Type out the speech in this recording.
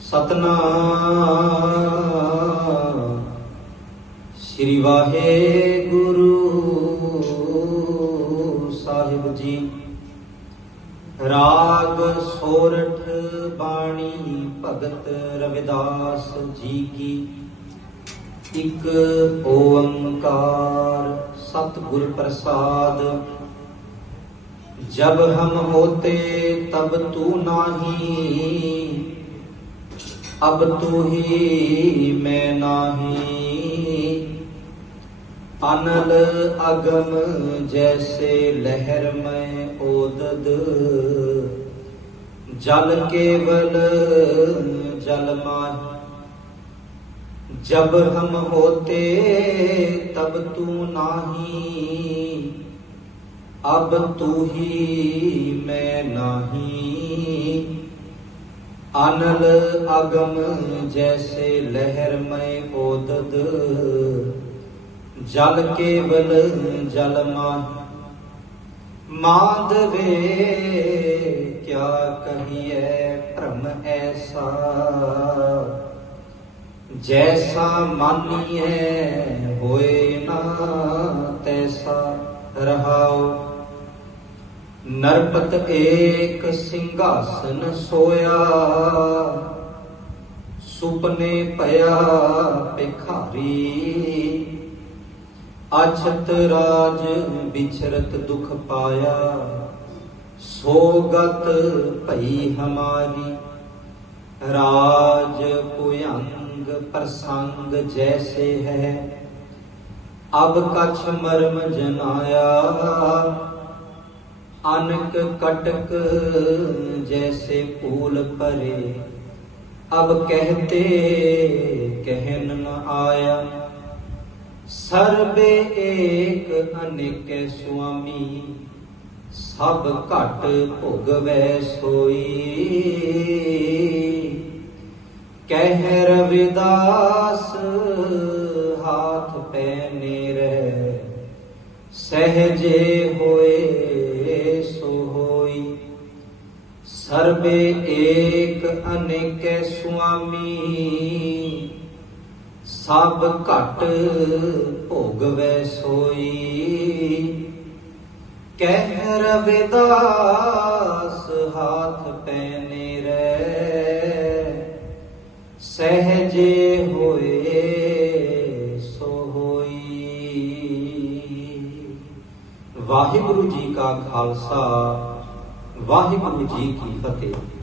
ਸਤਨਾਮ। ਸ੍ਰੀ ਵਾਹਿਗੁਰੂ ਸਾਹਿਬ ਜੀ, ਰਾਗ ਸੋਰਠ ਬਾਣੀ ਭਗਤ ਰਵਿਦਾਸ ਜੀ ਕੀ। ਇੱਕ ਓੰਕਾਰ ਸਤਿਗੁਰ ਪ੍ਰਸਾਦ। ਜਬ ਹਮ ਹੋਤੇ ਤਬ ਤੂ ਨਾਹੀ अब तू ही मैं नाही। अनल अगम जैसे लहर में ओदद। जल केवल जल माही। जब हम होते तब तू नाही। अब तू ही ਅਨਲ ਅਗਮ ਜੈਸੇ ਲਹਿਰ ਮੈਂ ਓਦਦ, ਜਲ ਕੇਵਲ ਜਲ ਮਾ ਮਾਧਵੇ ਕਿਆ ਕਹੀਏ ਭ੍ਰਮ ਐਸਾ? ਜੈਸਾ ਮਾਨੀਏ ਹੋਏ ਨਾ ਤੈਸਾ ਰਹਾਓ नरपत एक सिंहासन सोया, सुपने पया पिखारी अछत राज बिछरत दुख पाया, सोगत पई हमारी। राज पुयंग प्रसंग जैसे है, अब कछ मर्म जनाया। अनक कटक जैसे फूल परे। अब कहते, कहन न आया। सर्वे एक अनेक स्वामी, सब घट भोगवै सोई। कह रविदास, हाथ पैने रह। सहजे होए सर्वे एक अनेक स्वामी सब घट भोगवै सोई कह रविदास हाथ पैने रे सहजे होए सोई वाहिगुरु जी का खालसा ਵਾਹਿਗੁਰੂ ਜੀ ਕੀ ਫਤਿਹ।